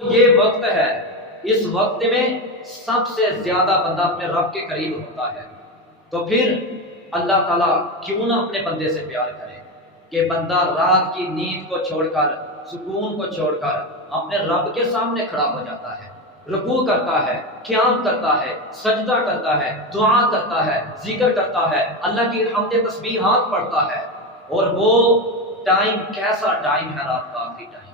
یہ وقت ہے، اس وقت میں سب سے زیادہ بندہ اپنے رب کے قریب ہوتا ہے۔ تو پھر اللہ تعالیٰ کیوں نہ اپنے بندے سے پیار کرے کہ بندہ رات کی نیند کو چھوڑ کر، سکون کو چھوڑ کر اپنے رب کے سامنے کھڑا ہو جاتا ہے، رکوع کرتا ہے، قیام کرتا ہے، سجدہ کرتا ہے، دعا کرتا ہے، ذکر کرتا ہے، اللہ کی حمد تسبیحات پڑھتا ہے۔ اور وہ ٹائم کیسا ٹائم ہے، رات کا آخری ٹائم۔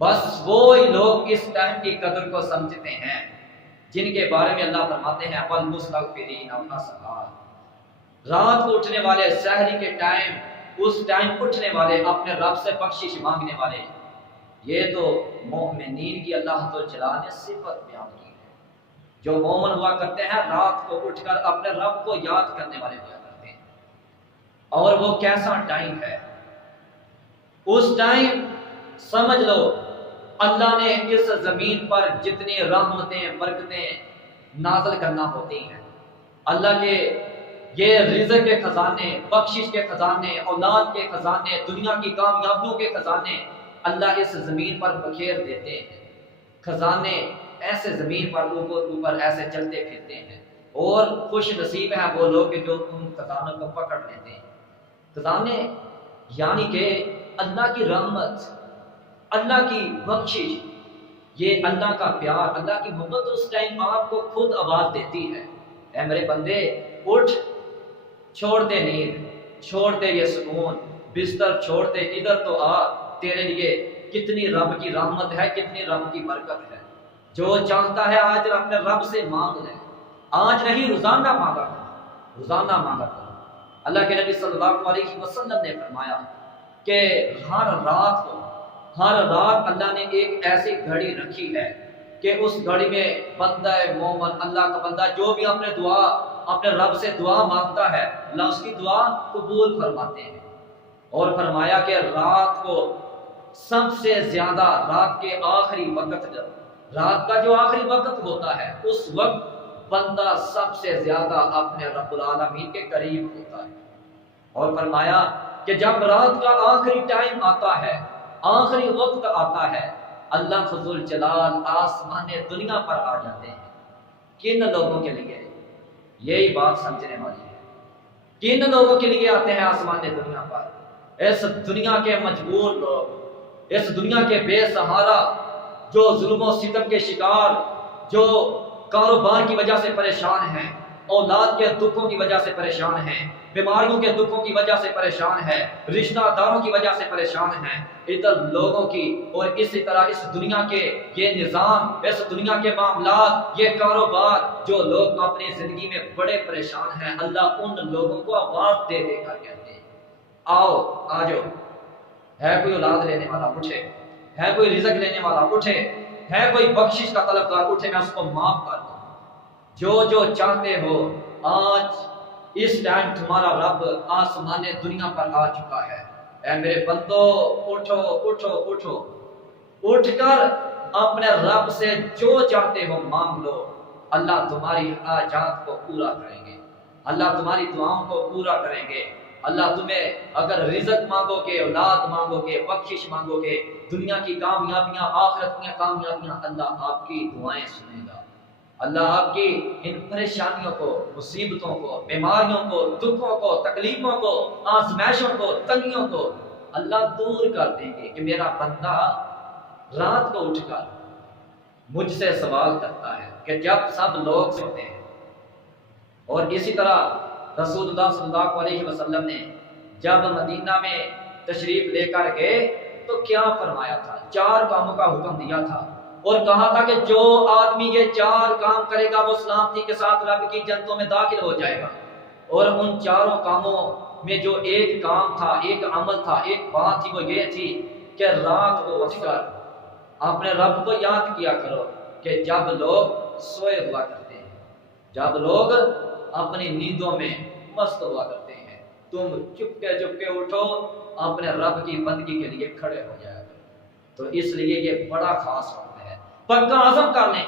بس وہی لوگ اس ٹائم کی قدر کو سمجھتے ہیں جن کے بارے میں اللہ فرماتے ہیں وَالْمُسْتَغْفِرِينَ وَالْأَسْحَارِ، رات کو اٹھنے والے، سحری کے ٹائم، اس ٹائم اٹھنے والے، اپنے رب سے بخشش مانگنے والے۔ یہ تو مومنین کی اللہ جلال نے صفت بیان کی ہے۔ جو مومن ہوا کرتے ہیں رات کو اٹھ کر اپنے رب کو یاد کرنے والے ہوا کرتے ہیں۔ اور وہ کیسا ٹائم ہے، اس ٹائم سمجھ لو اللہ نے اس زمین پر جتنی رحمتیں، برکتیں نازل کرنا ہوتی ہیں، اللہ کے یہ رزق کے خزانے، بخشش کے خزانے، اولاد کے خزانے، دنیا کی کامیابیوں کے خزانے اللہ اس زمین پر بکھیر دیتے ہیں۔ خزانے ایسے زمین پر اوپر ایسے چلتے پھرتے ہیں، اور خوش نصیب ہیں وہ لوگ جو ان خزانوں کو پکڑ لیتے ہیں۔ خزانے یعنی کہ اللہ کی رحمت، اللہ کی بخشش، یہ اللہ کا پیار، اللہ کی محبت اس ٹائم آپ کو خود آواز دیتی ہے، اے میرے بندے اٹھ، چھوڑ دے نیند، چھوڑ دے یہ سکون، بستر چھوڑ دے، ادھر تو آ، تیرے لیے کتنی رب کی رحمت ہے، کتنی رب کی برکت ہے۔ جو چاہتا ہے آج اپنے رب سے مانگ لے، آج نہیں روزانہ مانگا کرو، روزانہ مانگا کرو۔ اللہ کے نبی صلی اللہ علیہ وسلم نے فرمایا کہ ہر رات کو، ہر رات اللہ نے ایک ایسی گھڑی رکھی ہے کہ اس گھڑی میں بندہ مومن، اللہ کا بندہ جو بھی اپنے دعا، اپنے رب سے دعا مانگتا ہے، اللہ اس کی دعا قبول فرماتے ہیں۔ اور فرمایا کہ رات کو سب سے زیادہ، رات کے آخری وقت، رات کا جو آخری وقت ہوتا ہے اس وقت بندہ سب سے زیادہ اپنے رب العالمین کے قریب ہوتا ہے۔ اور فرمایا کہ جب رات کا آخری ٹائم آتا ہے، آخری وقت آتا ہے، اللہ فضل جلال آسمان دنیا پر آ جاتے ہیں۔ کن لوگوں کے لیے؟ یہی بات سمجھنے والی ہے۔ کن لوگوں کے لیے آتے ہیں آسمان دنیا پر؟ اس دنیا کے مجبور لوگ، اس دنیا کے بے سہارا، جو ظلم و ستم کے شکار، جو کاروبار کی وجہ سے پریشان ہیں، اولاد کے دکھوں کی وجہ سے پریشان ہیں، بیماریوں کے دکھوں کی وجہ سے پریشان ہیں، رشتہ داروں کی وجہ سے پریشان ہیں، ادھر لوگوں کی، اور اسی طرح اس دنیا کے یہ نظام، اس دنیا کے معاملات، یہ کاروبار، جو لوگ اپنی زندگی میں بڑے پریشان ہیں، اللہ ان لوگوں کو آواز دے دے کر کہتے ہیں آؤ، آ جاؤ۔ ہے کوئی اولاد لینے والا اٹھے، ہے کوئی رزق لینے والا اٹھے، ہے کوئی بخشش کا طلبگار اٹھے، میں اس کو معاف کر دوں۔ جو چاہتے ہو، آج اس ٹائم تمہارا رب آسمان دنیا پر آ چکا ہے۔ اے میرے بندو اٹھو، اٹھو، اٹھو، اٹھ کر اپنے رب سے جو چاہتے ہو مانگ لو، اللہ تمہاری حاجات کو پورا کریں گے، اللہ تمہاری دعاؤں کو پورا کریں گے۔ اللہ تمہیں اگر رزق مانگو گے، اولاد مانگو گے، بخشش مانگو گے، دنیا کی کامیابیاں، آخرت کی کامیابیاں، اللہ آپ کی دعائیں سنے گا۔ اللہ آپ کی ان پریشانیوں کو، مصیبتوں کو، بیماریوں کو، دکھوں کو، تکلیفوں کو، آزمائشوں کو، تنگیوں کو اللہ دور کر دیں گے کہ میرا بندہ رات کو اٹھ کر مجھ سے سوال کرتا ہے کہ جب سب لوگ سوتے ہیں۔ اور اسی طرح رسول اللہ صلی اللہ علیہ وسلم نے جب مدینہ میں تشریف لے کر گئے تو کیا فرمایا تھا؟ 4 کاموں کا حکم دیا تھا، اور کہا تھا کہ جو آدمی یہ 4 کام کرے گا وہ سلامتی کے ساتھ رب کی جنتوں میں داخل ہو جائے گا۔ اور ان 4 کاموں میں جو ایک کام تھا، ایک عمل تھا، ایک بات تھی، وہ یہ تھی کہ رات کو اٹھ کر اپنے رب کو یاد کیا کرو کہ جب لوگ سوئے ہوا کرتے ہیں، جب لوگ اپنی نیندوں میں مست ہوا کرتے ہیں، تم چپکے چپکے اٹھو، اپنے رب کی بندگی کے لیے کھڑے ہو جایا کرو۔ تو اس لیے یہ بڑا خاص وقت ہے، پکا عزم کر لیں۔